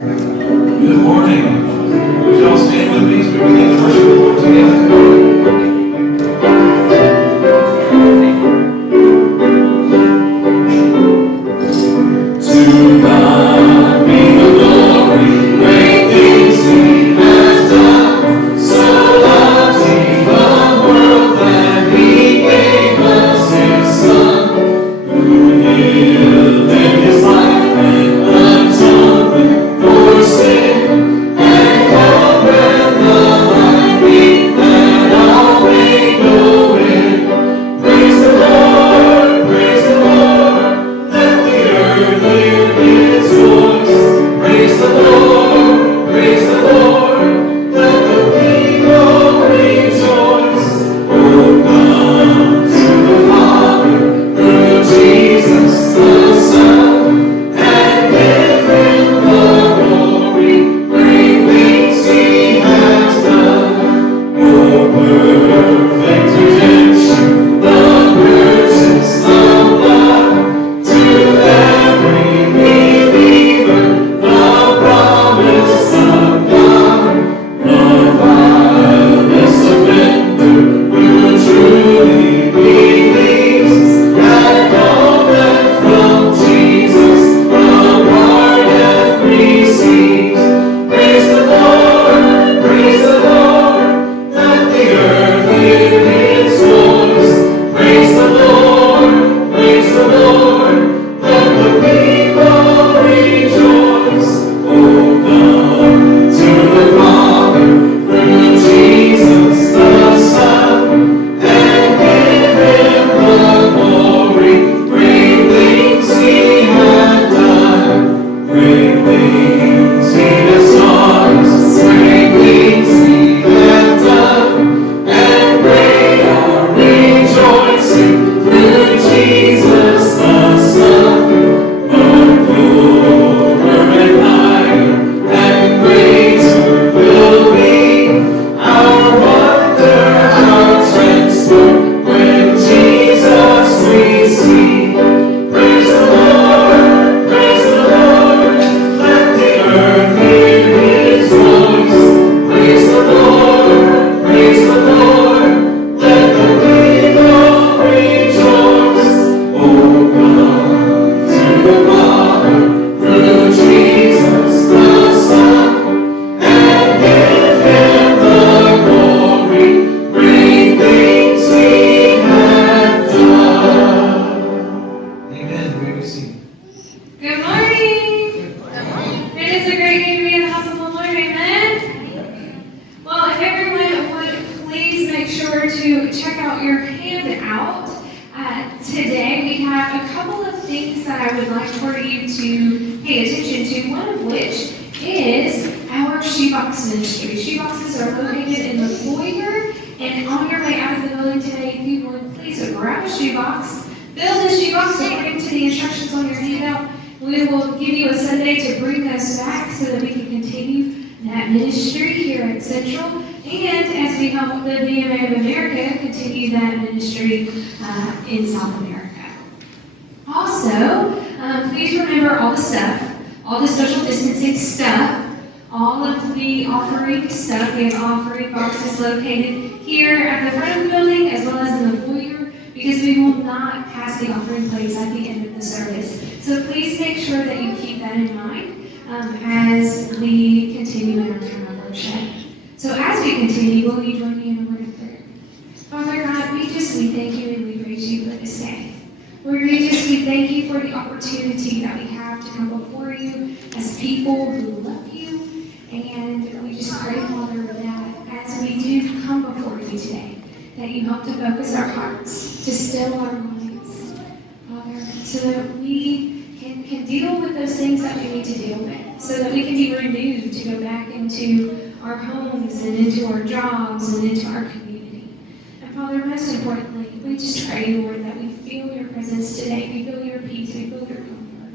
Good morning. Would y'all stand with me as we begin to worship the Lord together? To God be the glory, great things He has done. So loved He the world that He gave us His Son, who yielded His life and atonement for sin, and opened the light that all may know in. Praise the Lord, praise the Lord, let the earth hear His voice. Praise the Lord, let the people rejoice. Oh, come to the Father through Jesus the Son, and give Him the glory. Great things He has done. Oh, perfect redemption, the purchase of blood, to every believer, the promise of God. The vilest offender who truly believes, and know that from Jesus the pardon receives. Praise the Lord, let the earth hear His voice. Praise the Lord, let the people rejoice. Oh, come to the Father through Jesus the Son, and give Him the glory. Great things He has done. Great things He has taught us. Great things He has done. And great our rejoicing through Jesus the Son. But purer and higher and greater will be our wonder, our transport, when Jesus we see. Praise the Lord, let the earth hear His voice. Praise the Lord, let the people rejoice. Oh, come to the Father through Jesus the Son, and give Him the glory. Great things He hath done. Amen. We receive. Good morning. It is a great day to be in the house of the Lord. Amen. Well, if everyone would please make sure to check out your handout. Today we have a couple of things that I would like for you to pay attention to, one of which is our shoebox ministry. Shoeboxes are located in the foyer, and on your way out of the building today, if you would please grab a shoebox, fill the shoebox according to the instructions on your handout. We will give you a Sunday to bring those back so that we can continue that ministry here at Central, and as we help the VMA of America continue that ministry in South America. Also, please remember all the stuff, all the social distancing stuff, all of the offering stuff. We have offering boxes located here at the front of the building as well as in the foyer, because we will not pass the offering plates at the end of the service. So please make sure that you keep that in mind as we continue in our time of worship. So as we continue, will you join me in a word of prayer? Father God, we thank you and we praise you for this day. Lord, we thank you for the opportunity that we have to come before you as people who love you. And we just pray, Father, that as we do come before you today, that you help to focus our hearts, to still our minds, Father, so that we can deal with those things that we need to deal with, so that we can be renewed to go back into our homes and into our jobs and into our community. And Father, most importantly, we just pray, Lord, that we feel your presence today, we feel your peace, we feel your comfort.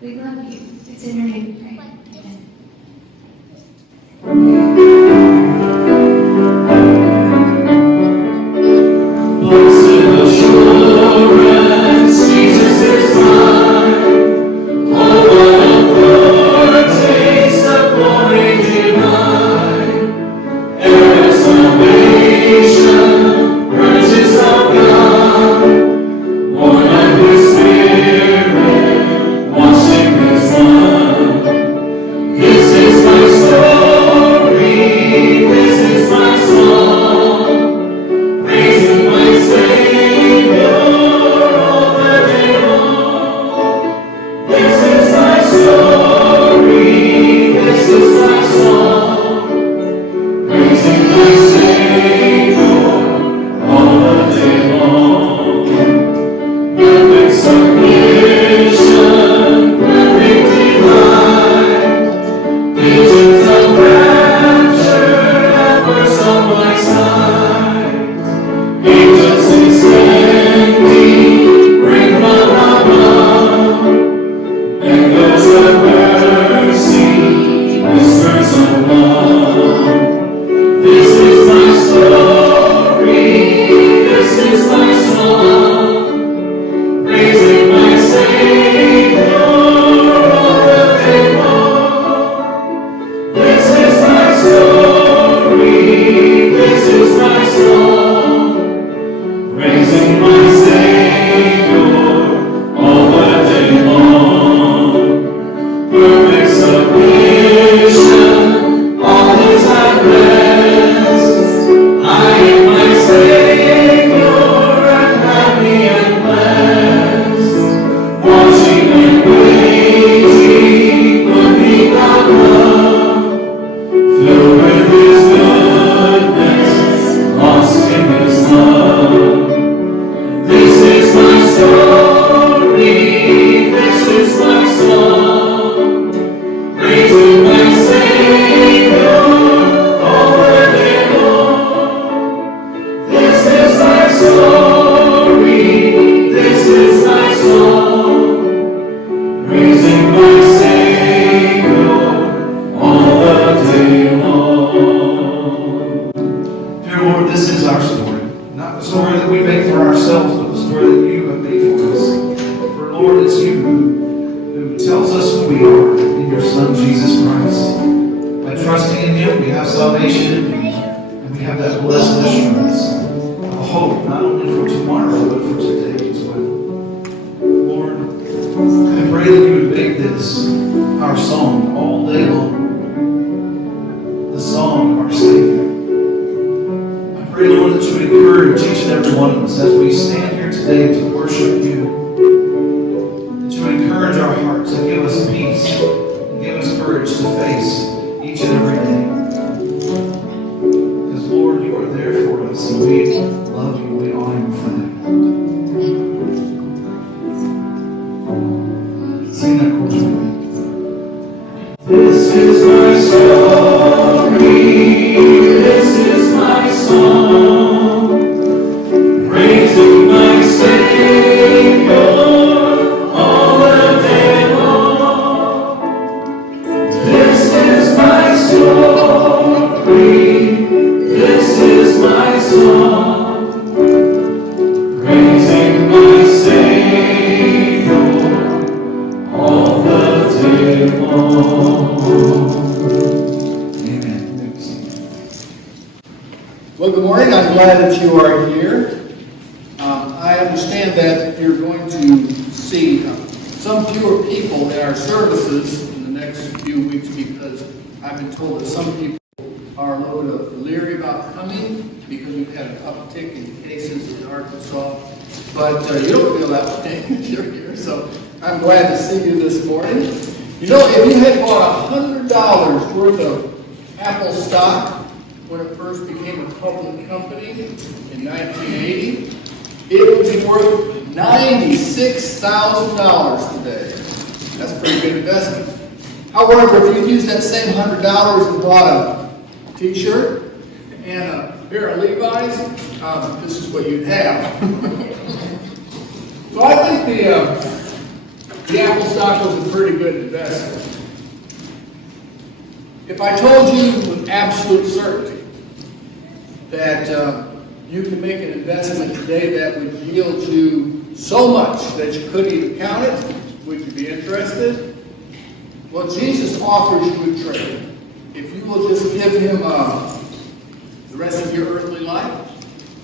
We love you. It's in your name we pray. Blessed assurance, Jesus is mine. Oh, what a foretaste we are in your Son, Jesus Christ. By trusting in Him, we have salvation, and we have that blessed assurance of hope, not only for tomorrow, but for today as well. Lord, I pray that you would make this our song all day long, the song of our Savior. I pray, Lord, that you would encourage each and every one of us as we stand here today to worship you, that you would encourage our hearts and give us peace and give us courage to face each and every day. Because, Lord, you are there for us, and we love you. We honor you for that. Sing that chorus with me. This is my story. This is my song. Praising my Savior all the day long. This is my story. This is my song. Praising my Savior all the day long. Amen. Well, good morning. I'm glad that you are here. I understand that you're going to see some fewer people in our services in the next few weeks because I've been told that some people are a little bit leery about coming because we've had an uptick in cases in Arkansas. But you don't feel that way because you're here, so I'm glad to see you this morning. You know, if you had bought $100 worth of Apple stock when it first became a public company in 1980, it would be worth $96,000 today. That's a pretty good investment. However, if you use that same $100 and bought a t-shirt and a pair of Levi's, this is what you'd have. So I think the Apple stock was a pretty good investment. If I told you with absolute certainty that you can make an investment today that would yield you so much that you couldn't even count it, would you be interested? Well, Jesus offers you a trade. If you will just give him the rest of your earthly life,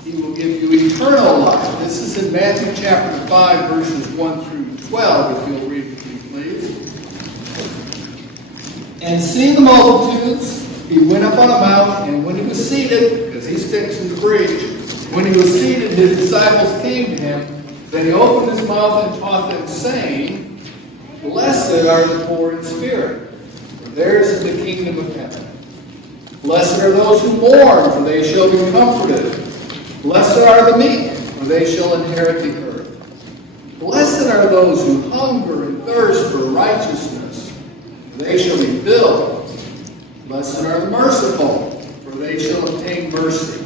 he will give you eternal life. This is in Matthew chapter 5, verses 1 through 12, if you'll read with me, please. And seeing the multitudes, he went up on a mountain, and when he was seated, because he's fixing to preach, when he was seated, his disciples came to him. Then he opened his mouth and taught them, saying, Blessed are the poor in spirit, for theirs is the kingdom of heaven. Blessed are those who mourn, for they shall be comforted. Blessed are the meek, for they shall inherit the earth. Blessed are those who hunger and thirst for righteousness, for they shall be filled. Blessed are the merciful, for they shall obtain mercy.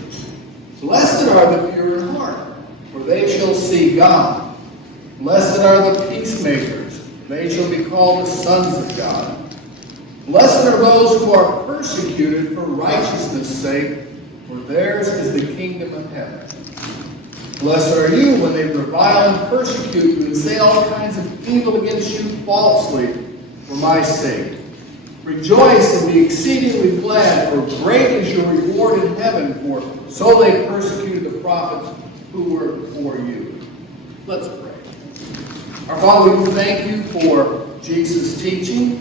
Blessed are the pure in heart, for they shall see God. Blessed are the peacemakers, they shall be called the sons of God. Blessed are those who are persecuted for righteousness' sake, for theirs is the kingdom of heaven. Blessed are you when they revile and persecute you and say all kinds of evil against you falsely for my sake. Rejoice and be exceedingly glad, for great is your reward in heaven, for so they persecuted the prophets who were before you. Let's pray. Our Father, we thank you for Jesus' teaching,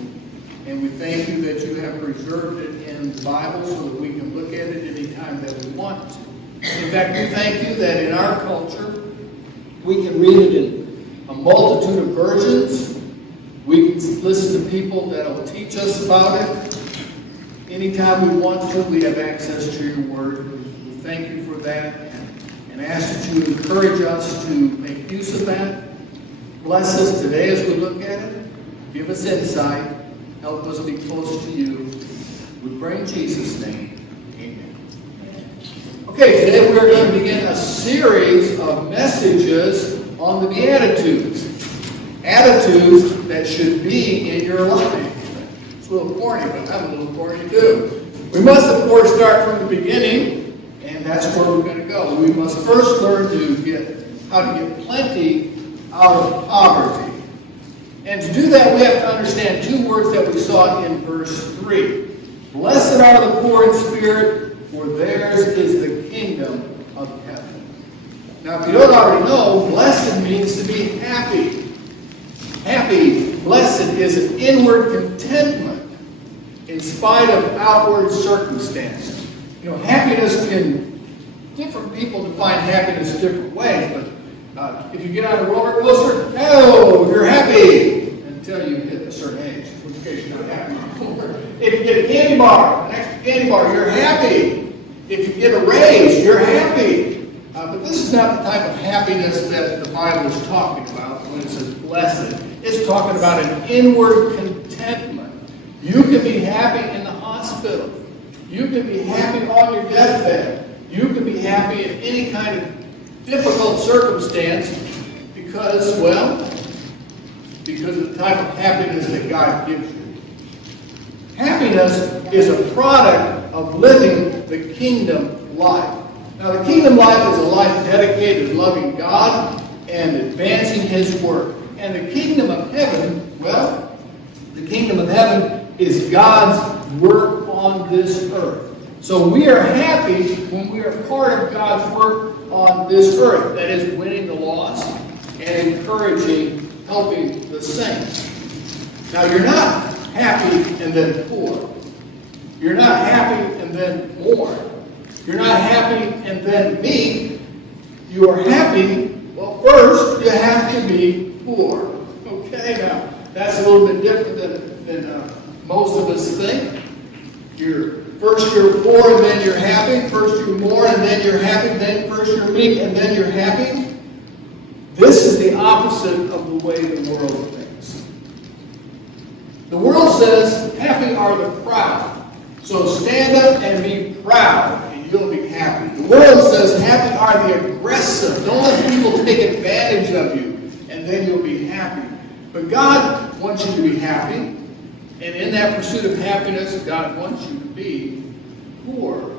and we thank you that you have preserved it in the Bible so that we can look at it anytime that we want to. In fact, we thank you that in our culture, we can read it in a multitude of versions. We can listen to people that will teach us about it. Anytime we want to, we have access to your word. We thank you for that and ask that you encourage us to make use of that. Bless us today as we look at it. Give us insight. Help us be close to you. We pray in Jesus' name. Amen. Okay, today we're going to begin a series of messages on the Beatitudes. Attitudes that should be in your life. It's a little corny, but I'm a little corny too. We must, of course, start from the beginning, and that's where we're going to go. We must first learn how to get plenty out of poverty. And to do that, we have to understand two words that we saw in verse 3. Blessed are the poor in spirit, for theirs is the kingdom of heaven. Now, if you don't already know, blessed means to be happy. Happy, blessed is an inward contentment in spite of outward circumstances. You know, happiness different people define happiness different ways, but if you get on a roller coaster, oh, you're happy until you hit a certain age, in which case you're not happy anymore. If you get a candy bar, an extra candy bar, you're happy. If you get a raise, you're happy. But this is not the type of happiness that the Bible is talking about when it says blessed. It's talking about an inward contentment. You can be happy in the hospital. You can be happy on your deathbed. You can be happy in any kind of difficult circumstance because of the type of happiness that God gives you. Happiness is a product of living the kingdom life. Now, the kingdom life is a life dedicated to loving God and advancing His work. And the kingdom of heaven, well, the kingdom of heaven is God's work on this earth. So we are happy when we are part of God's work on this earth. That is, winning the lost and encouraging, helping the saints. Now, you're not happy and then poor. You're not happy and then mourn. You're not happy and then meek. You are happy, well, first, you have to be poor. Okay, now, that's a little bit different than most of us think. First you're poor and then you're happy. First you mourn and then you're happy. Then first you're meek and then you're happy. This is the opposite of the way the world thinks. The world says, happy are the proud. So stand up and be proud and you'll be happy. The world says, happy are the aggressive. Don't let people take advantage of you and then you'll be happy. But God wants you to be happy. And in that pursuit of happiness, God wants you to be poor.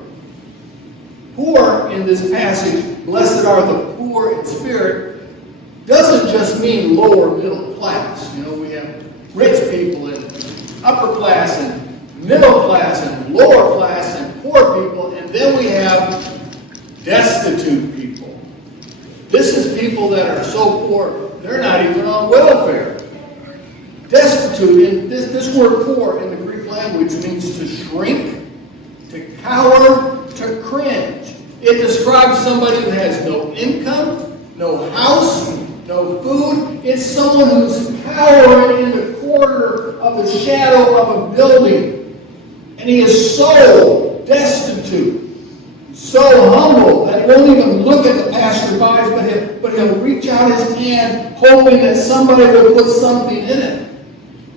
Poor in this passage, blessed are the poor in spirit, doesn't just mean lower middle class. You know, we have rich people and upper class and middle class and lower class and poor people, and then we have destitute people. This is people that are so poor, they're not even on welfare. Destitute, and this word poor in the Greek language means to shrink, to cower, to cringe. It describes somebody who has no income, no house, no food. It's someone who's cowering in the corner of the shadow of a building. And he is so destitute, so humble that he won't even look at the passerbys, but he'll reach out his hand hoping that somebody will put something in it.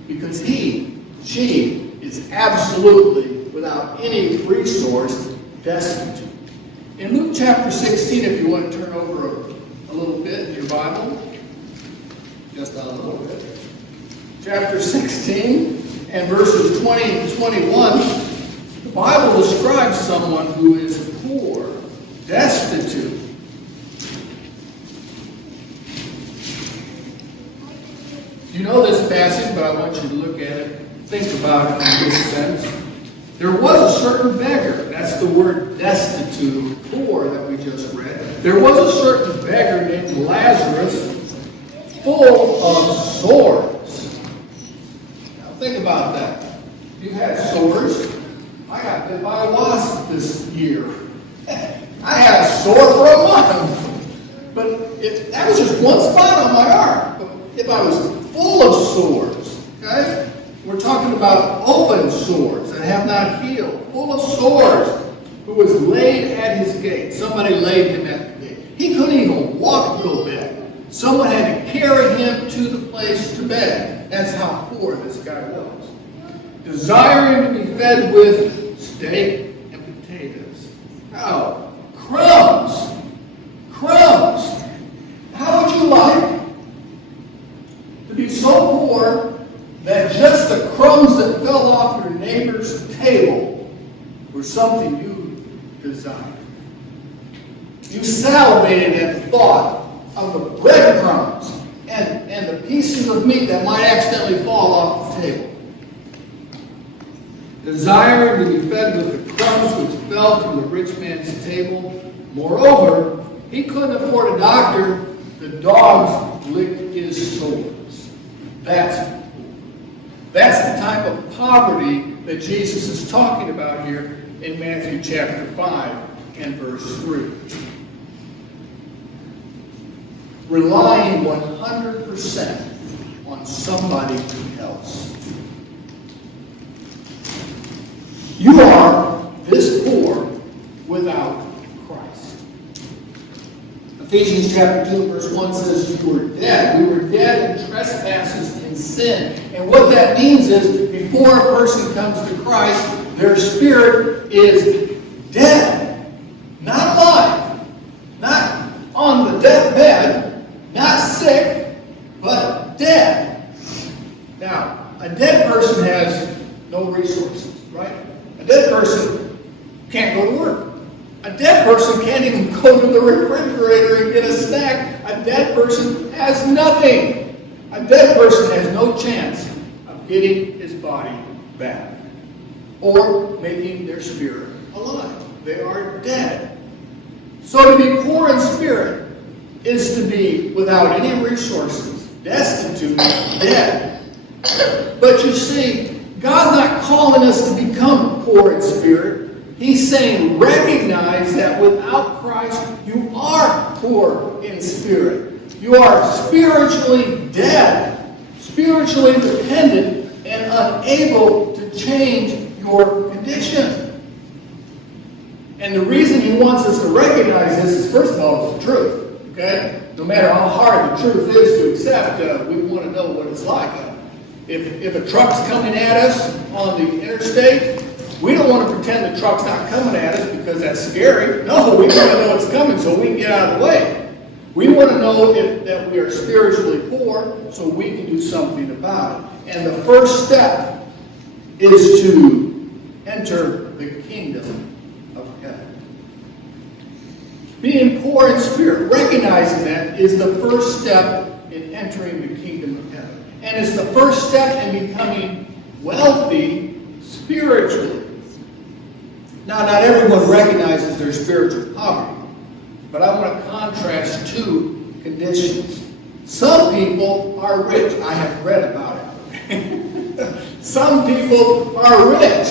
Because she is absolutely, without any resource, destitute. In Luke chapter 16, if you want to turn over a little bit in your Bible, just a little bit. Chapter 16 and verses 20 and 21, the Bible describes someone who is poor, destitute. You know this passage, but I want you to look at it, think about it in this sense. There was a certain beggar, that's the word destitute, poor, that we just read. There was a certain beggar named Lazarus, full of sores. Now think about that. You've had sores. I got bit by a wasp this year. I had a sore for a month. But that was just one spot on my arm. But if I was full of sores, okay? We're talking about open sores that have not healed. Full of sores, who was laid at his gate. Somebody laid him at the gate. He couldn't even walk to go bed. Someone had to carry him to the place to bed. That's how poor this guy was. Desiring to be fed with steak and potatoes. Oh, crumbs. Crumbs. How would you like to be so poor that just the crumbs that fell off your neighbor's table were something you desired? You salivated at the thought of the breadcrumbs and the pieces of meat that might accidentally fall off the table. Desiring to be fed with the crumbs which fell from the rich man's table. Moreover, he couldn't afford a doctor. The dogs licked his sores. That's the type of poverty that Jesus is talking about here in Matthew chapter 5 and verse 3. Relying 100% on somebody else. You are this poor without Christ. Ephesians chapter 2 verse 1 says you were dead. We were dead in trespasses and sin. And what that means is before a person comes to Christ, their spirit is dead. Not alive. Not on the deathbed. Not sick. But dead. Now, a dead person has no resources, right? A dead person can't go to work. A dead person can't even go to the refrigerator and get a snack. A dead person has nothing. A dead person has no chance of getting his body back or making their spirit alive. They are dead. So to be poor in spirit is to be without any resources, destitute, dead. But you see, God's not calling us to become poor in spirit. He's saying recognize that without Christ you are poor in spirit. You are spiritually dead, spiritually dependent, and unable to change your condition. And the reason he wants us to recognize this is, first of all, it's the truth. Okay? No matter how hard the truth is to accept, we want to know what it's like. If a truck's coming at us on the interstate, we don't want to pretend the truck's not coming at us because that's scary. No, we want to know it's coming so we can get out of the way. We want to know that we are spiritually poor so we can do something about it. And the first step is to enter the kingdom of heaven. Being poor in spirit, recognizing that, is the first step in entering the kingdom of heaven. And it's the first step in becoming wealthy spiritually. Now, not everyone recognizes their spiritual poverty, but I want to contrast two conditions. Some people are rich. I have read about it. Some people are rich.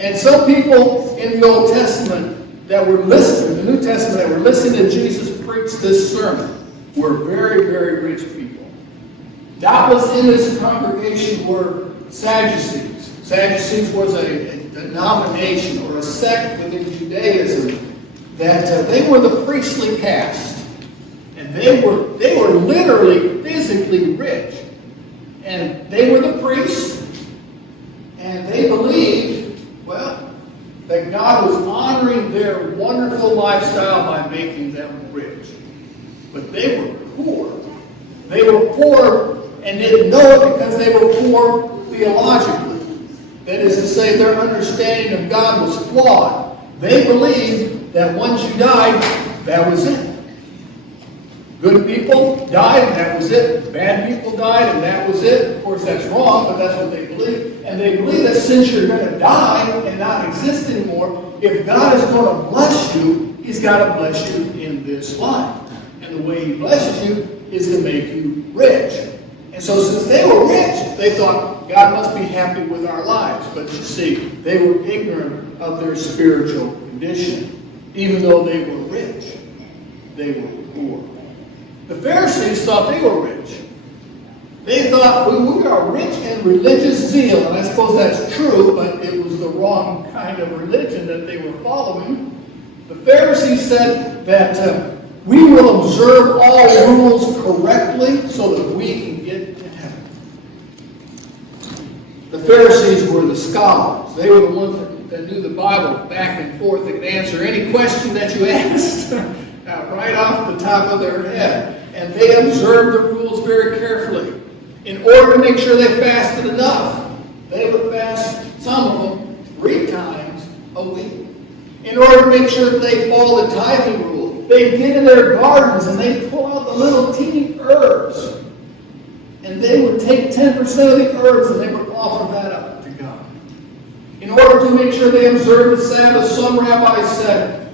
And some people in the Old Testament that were listening, the New Testament that were listening to Jesus preach this sermon, were very, very rich people. Doubtless in this congregation were Sadducees. Sadducees was a denomination or a sect within Judaism that they were the priestly caste. And they were literally, physically rich. And they were the priests. And they believed, well, that God was honoring their wonderful lifestyle by making them rich. But they were poor. They were poor and didn't know it because they were poor theologically. That is to say, their understanding of God was flawed. They believed that once you died, that was it. Good people died, and that was it. Bad people died, and that was it. Of course, that's wrong, but that's what they believe. And they believe that since you're going to die and not exist anymore, if God is going to bless you, He's got to bless you in this life. And the way He blesses you is to make you rich. And so since they were rich, they thought God must be happy with our lives. But you see, they were ignorant of their spiritual condition. Even though they were rich, they were poor. The Pharisees thought they were rich. They thought, we are rich in religious zeal. And I suppose that's true, but it was the wrong kind of religion that they were following. The Pharisees said that we will observe all rules correctly so that we can get to heaven. The Pharisees were the scholars. They were the ones that knew the Bible back and forth. They could answer any question that you asked right off the top of their head. And they observed the rules very carefully. In order to make sure they fasted enough, they would fast, some of them, 3 times a week. In order to make sure that they follow the tithing rule, they get in their gardens and they pull out the little teeny herbs. and they would take 10% of the herbs and they would offer that up to God. In order to make sure they observed the Sabbath, some rabbis said,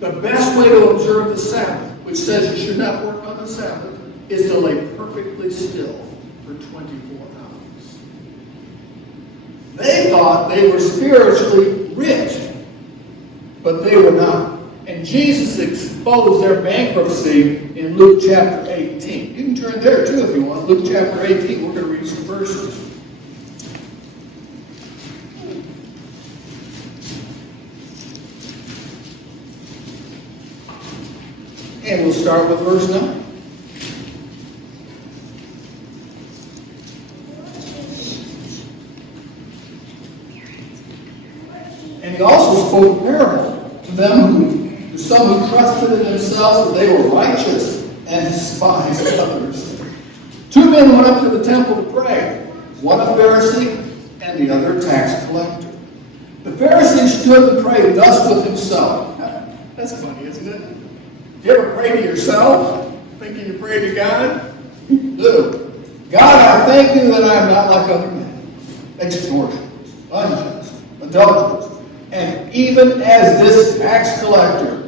the best way to observe the Sabbath, which says you should not work on the Sabbath, is to lay perfectly still for 24 hours. They thought they were spiritually rich, but they were not. And Jesus exposed their bankruptcy in Luke chapter 18. You can turn there too if you want. Luke chapter 18, we're going to read some verses. And we'll start with verse 9. And he also spoke a parable to some who trusted in themselves that they were righteous and despised others. Two men went up to the temple to pray, one a Pharisee and the other a tax collector. The Pharisee stood and prayed thus with himself. That's funny, isn't it? Do you ever pray to yourself, thinking you pray to God? No. God, I thank you that I am not like other men, extortioners, unjust, adulterers, and even as this tax collector,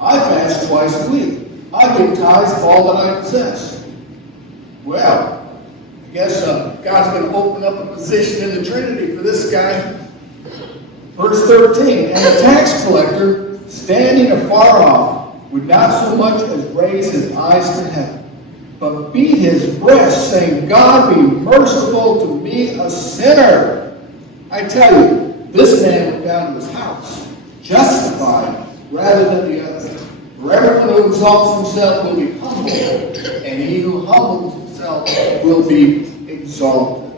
I fast twice a week. I give tithes of all that I possess. Well, I guess God's going to open up a position in the Trinity for this guy. Verse 13, and the tax collector, standing afar off, would not so much as raise his eyes to heaven, but beat his breast, saying, God, be merciful to me, a sinner. I tell you, this man went down to his house, justified rather than the other. For everyone who exalts himself will be humbled, and he who humbles himself will be exalted.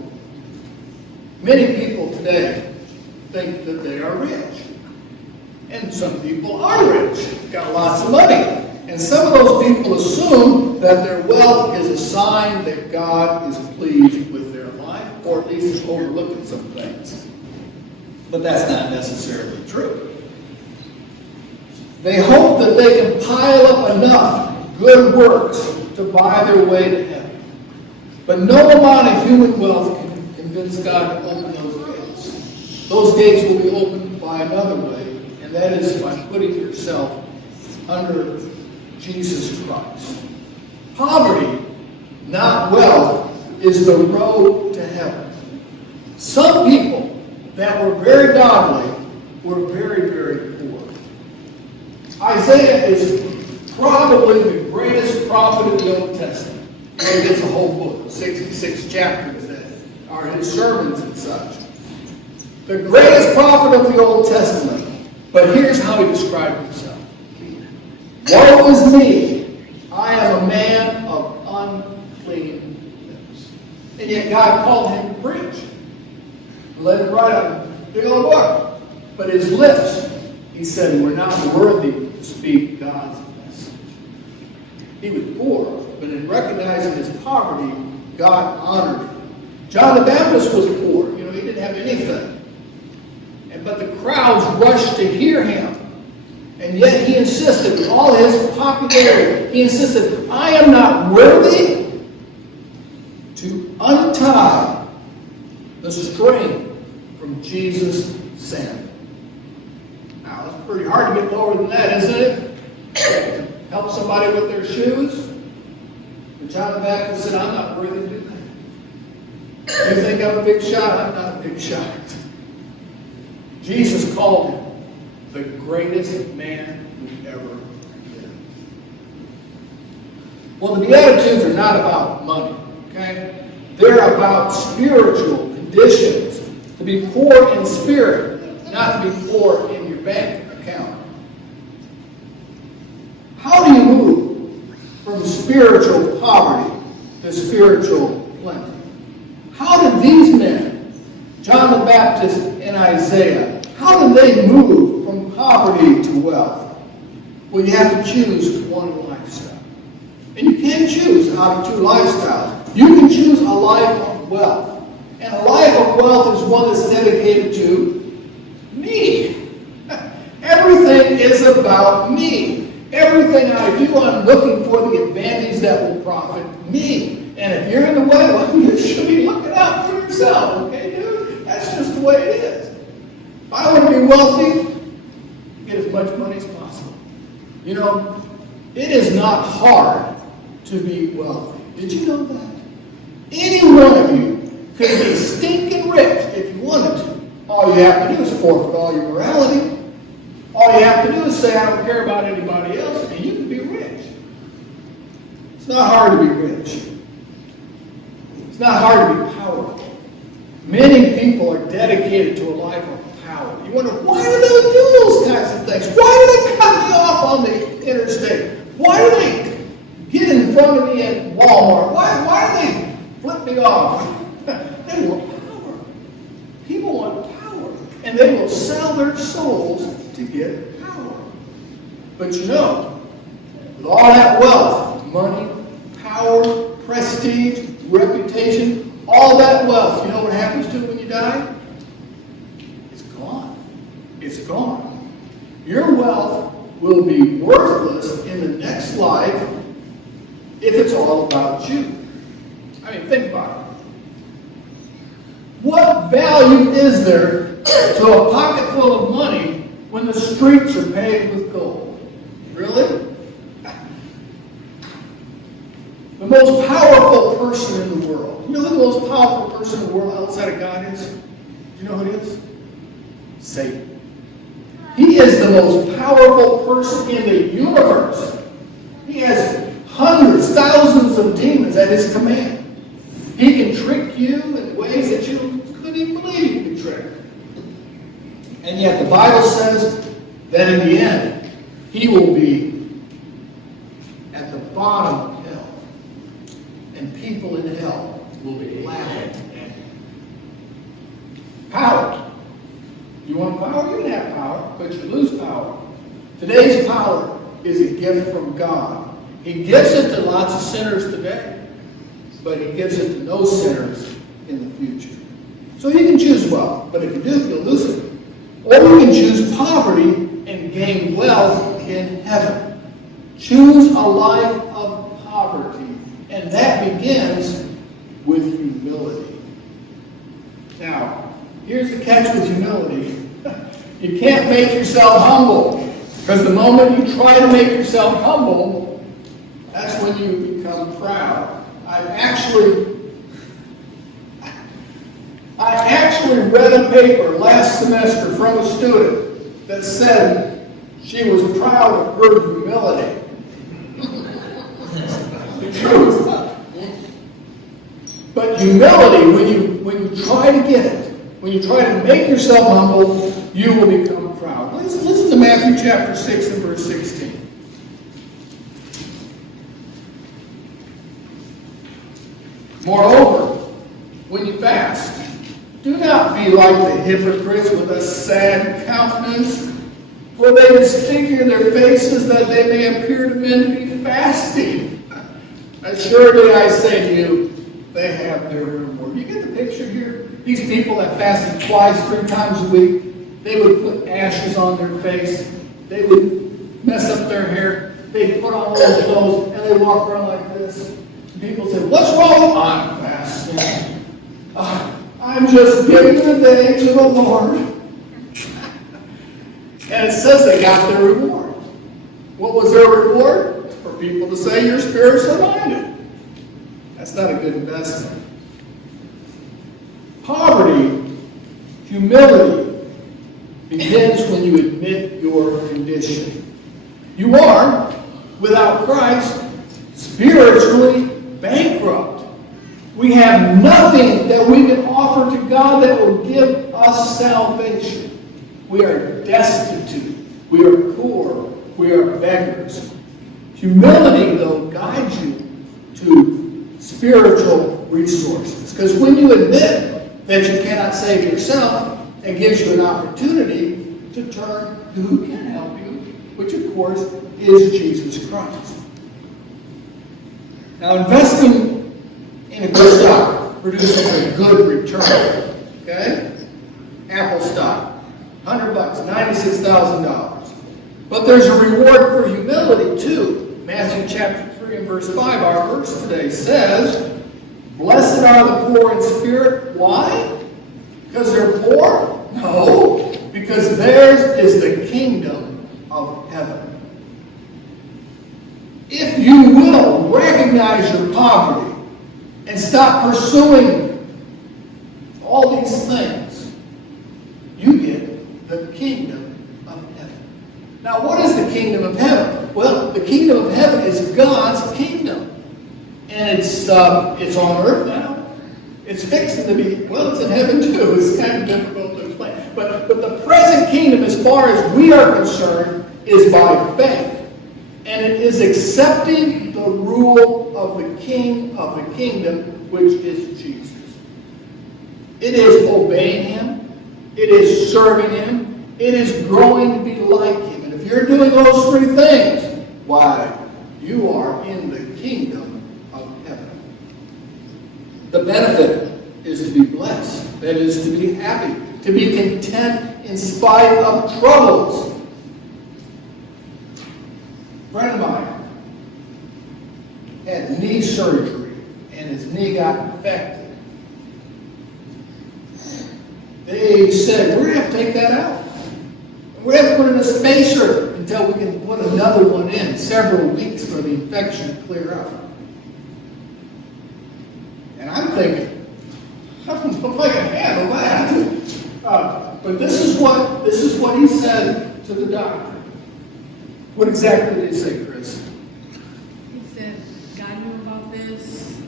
Many people today think that they are rich. And some people are rich, got lots of money. And some of those people assume that their wealth is a sign that God is pleased with their life, or at least is overlooking some things. But that's not necessarily true. They hope that they can pile up enough good works to buy their way to heaven. But no amount of human wealth can convince God to open those gates. Those gates will be opened by another way. And that is by putting yourself under Jesus Christ. Poverty, not wealth, is the road to heaven. Some people that were very godly were very, very poor. Isaiah is probably the greatest prophet of the Old Testament. He gets a whole book, 66 chapters that are his sermons and such. The greatest prophet of the Old Testament. But here's how he described himself. Woe is me! I am a man of unclean lips. And yet God called him to preach. Let him write a big old book. But his lips, he said, were not worthy to speak God's message. He was poor, but in recognizing his poverty, God honored him. John the Baptist was poor. He didn't have anything. But the crowds rushed to hear him. And yet he insisted, with all his popularity, he insisted, I am not worthy to untie the string from Jesus' sandal. Now, it's pretty hard to get lower than that, isn't it? Help somebody with their shoes. But John the Baptist said, I'm not worthy to do that. You think I'm a big shot? I'm not a big shot. Jesus called him the greatest man who ever lived. Well, the Beatitudes are not about money, okay? They're about spiritual conditions. To be poor in spirit, not to be poor in your bank account. How do you move from spiritual poverty to spiritual plenty? How did these men, John the Baptist and Isaiah, how did they move from poverty to wealth? Well, you have to choose one lifestyle. And you can't choose out of two lifestyles. You can choose a life of wealth. And a life of wealth is one that's dedicated to me. Everything is about me. Everything I do, I'm looking for the advantage that will profit me. And if you're in the way, well, you should be looking out for yourself, okay, dude? That's just the way it is. If I want to be wealthy, get as much money as possible. You know, it is not hard to be wealthy. Did you know that? Any one of you could be stinking rich if you wanted to. All you have to do is forfeit all your morality. All you have to do is say, I don't care about anybody else, and you can be rich. It's not hard to be rich. It's not hard to be powerful. Many people are dedicated to a life of power. You wonder, why do they do those kinds of things? Why do they cut me off on the interstate? Why do they get in front of me at Walmart? Why do they flip me off? They want power. People want power. And they will sell their souls to get power. But you know, with all that wealth, money, power, prestige, reputation, all that wealth, you know what happens to it when you die? It's gone. It's gone. Your wealth will be worthless in the next life if it's all about you. I mean, think about it. What value is there to a pocket full of money when the streets are paved with gold? Really? The most powerful person in the world. You know who the most powerful person in the world outside of God is? Do you know who it is? Satan. He is the most powerful person in the universe. He has hundreds, thousands of demons at his command. He can trick you in ways that you couldn't even believe he could trick. And yet the Bible says that in the end, he will be at the bottom of hell. And people in hell will be laughing at him. Power. You want power? You can have power, but you lose power. Today's power is a gift from God. He gives it to lots of sinners today, but he gives it to no sinners in the future. So you can choose wealth, but if you do, you'll lose it. Or you can choose poverty and gain wealth in heaven. Choose a life of poverty, and that begins with humility. Now, here's the catch with humility. You can't make yourself humble, because the moment you try to make yourself humble, that's when you become proud. I actually read a paper last semester from a student that said she was proud of her humility. The truth. But humility, when you try to get it, when you try to make yourself humble, you will become proud. Listen to Matthew chapter 6 and verse 16. Moreover, when you fast, do not be like the hypocrites with a sad countenance, for they disfigure their faces that they may appear to men to be fasting. Assuredly, I say to you, they have their reward. You get the picture here? These people that fasted twice, 3 times a week, they would put ashes on their face. They would mess up their hair. They'd put on old clothes, and they walk around like this. People say, what's wrong? I'm fasting. I'm just giving the day to the Lord. And it says they got their reward. What was their reward? For people to say your spirit's minded. That's not a good investment. Poverty, humility, begins when you admit your condition. You are, without Christ, spiritually bankrupt. We have nothing that we can offer to God that will give us salvation. We are destitute. We are poor. We are beggars. Humility, though, guides you to spiritual resources. Because when you admit that you cannot save yourself, it gives you an opportunity to turn to who can help you, which, of course, is Jesus Christ. Now, investing in a good stock produces a good return. Okay? Apple stock, $100, $96,000. But there's a reward for humility too. Matthew chapter 3 and verse 5, our verse today says, Blessed are the poor in spirit. Why? Because they're poor? No. Because theirs is the kingdom of heaven. If you will recognize your poverty and stop pursuing all these things, you get the kingdom of heaven. Now, what is the kingdom of heaven? Well, the kingdom of heaven is God's kingdom. And it's on earth now. It's fixing to be, well, it's in heaven too. It's kind of difficult to explain. But the present kingdom, as far as we are concerned, is by faith. And it is accepting the rule of the king of the kingdom, which is Jesus. It is obeying him. It is serving him. It is growing to be like him. And if you're doing those three things, why, you are in the kingdom of heaven. The benefit is to be blessed. That is to be happy. To be content in spite of troubles. A friend of mine had knee surgery and his knee got infected. They said, we're going to have to take that out. We're going to have to put in a spacer until we can put another one in, several weeks for the infection to clear up. And I'm thinking, I don't know if I can handle that. But this is what he said to the doctor. What exactly did he say, Chris? He said, God knew about this.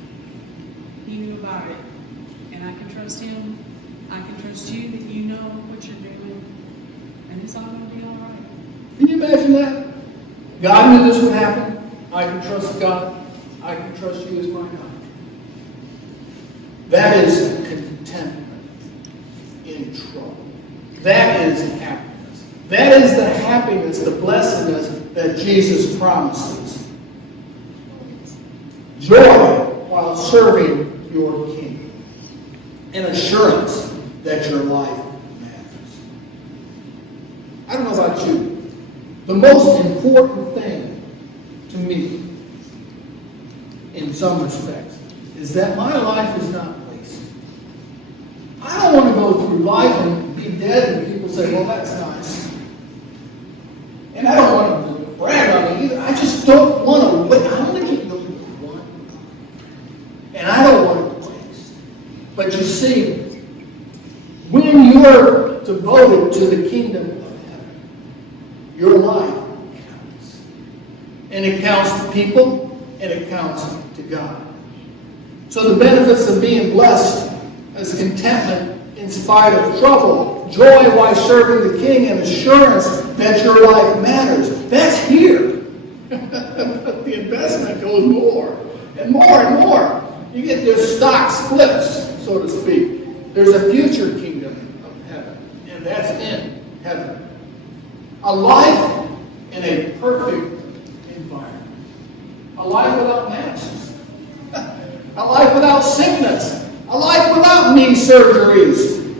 He knew about it. And I can trust him. I can trust you that you know what you're doing. And it's all going to be all right. Can you imagine that? God knew this would happen. I can trust God. I can trust you as my God. That is contentment in trouble. That is happiness. That is the happiness, the blessedness that Jesus promises. Joy while serving your King. An assurance that your life matters. I don't know about you. The most important thing to me, in some respects, is that my life is not wasted. I don't want to go through life and be dead and people say, well, that's nice. And I don't want to brag on it either. I just don't want to wait. I want to keep going with one. And I don't want to waste. But you see, when you're devoted to the kingdom of heaven, your life counts. And it counts to people, and it counts to God. So the benefits of being blessed is contentment in spite of trouble, joy while serving the King, and assurance that your life matters. That's here. But the investment goes more and more and more. You get this stock splits, so to speak. There's a future kingdom of heaven, and that's in heaven. A life in a perfect environment. A life without masks. A life without sickness. A life without knee surgeries.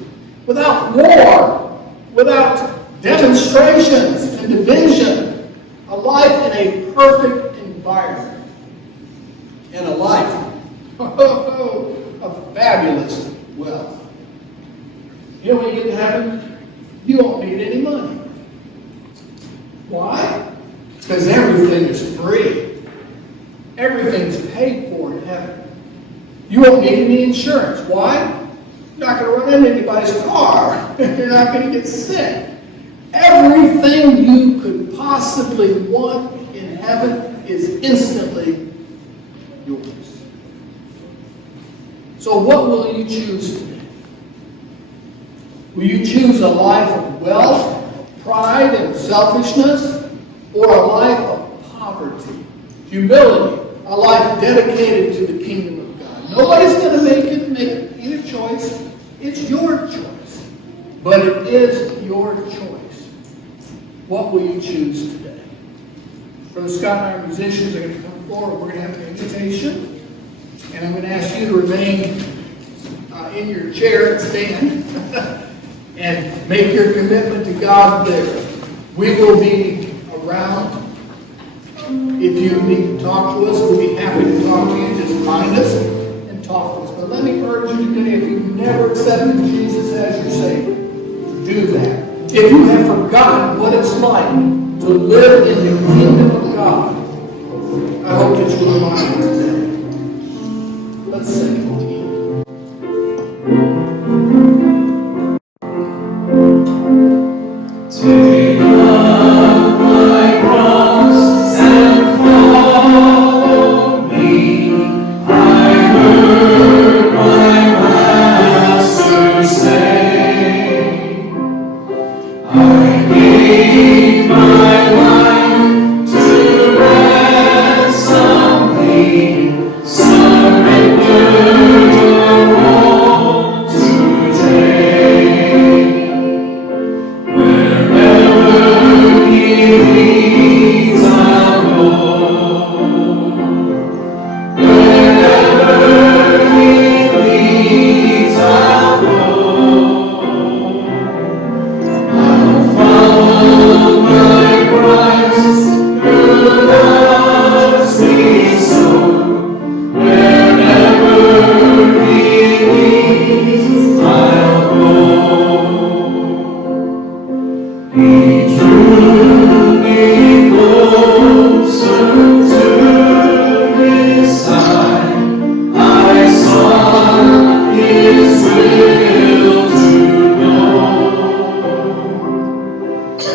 Without war. Without demonstrations and division. A life in a perfect environment. And a life of fabulous wealth. You know, when you get to heaven, you won't need any money. Why? Because everything is free. Everything's paid for in heaven. You won't need any insurance. Why? You're not going to run into anybody's car. You're not going to get sick. Everything you could possibly want in heaven is instantly yours. So what will you choose today? Will you choose a life of wealth, pride, and selfishness, or a life of poverty, humility, a life dedicated to the kingdom of God? Nobody's going to make either choice. It's your choice. But it is your choice. What will you choose today? Brother Scott and our musicians are going to come forward. We're going to have an invitation. And I'm going to ask you to remain in your chair and stand and make your commitment to God there. We will be around. If you need to talk to us, we'll be happy to talk to you. Just find us and talk with us. let me urge you today, if you've never accepted Jesus as your Savior, do that. If you have forgotten what it's like to live in the kingdom of God, I hope that you'll remind you today. Let's sing. Take up my cross and follow me. I heard my Master say, I gave my life to ransom thee, surrender all today. Wherever He leads, I'll go. Wherever He leads, I'll go. I'll follow my Christ who loves me so. Wherever He leads, I'll go. He drew me closer to His side. I saw His will to know,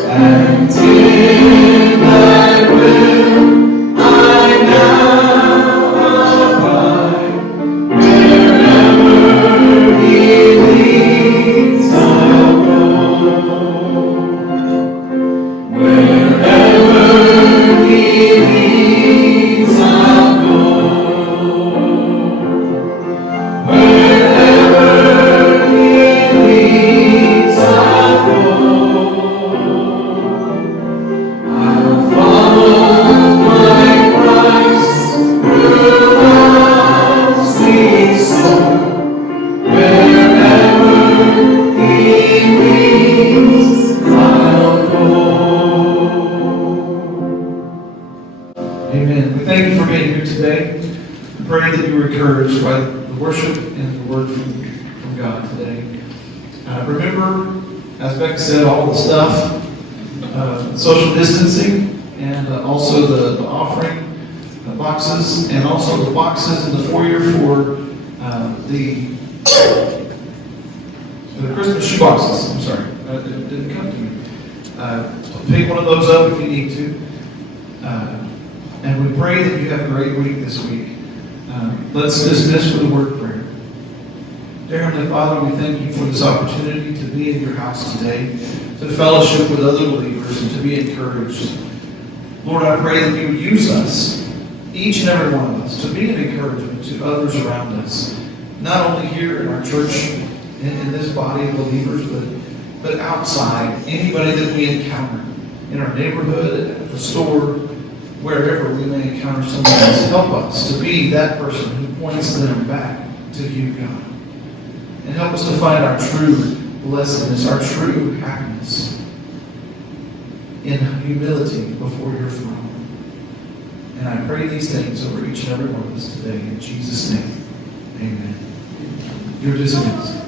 and in that will I now abide. Wherever He leads, I'll go. Wherever He leads, I'll go. Wherever He leads, I'll go. I'll follow my Christ who loves me so. Wherever He leads, I'll go. Amen. We thank you for being here today. We pray that you were encouraged by the worship and the word from God today. Remember, as Becca said, all the stuff, social distancing, and also the offering boxes, and also the boxes in the foyer for the Christmas shoe boxes. I'm sorry, it didn't come to me. Pick one of those up if you need to. And we pray that you have a great week this week. Let's dismiss with a word of prayer. Dear Heavenly Father, we thank you for this opportunity to be in your house today, to fellowship with other believers, and to be encouraged. Lord, I pray that you would use us, each and every one of us, to be an encouragement to others around us. Not only here in our church, in this body of believers, but outside, anybody that we encounter, in our neighborhood, at the store, wherever we may encounter someone else. Help us to be that person who points them back to you, God. And help us to find our true blessedness, our true happiness in humility before your throne. And I pray these things over each and every one of us today. In Jesus' name, amen. You're dismissed.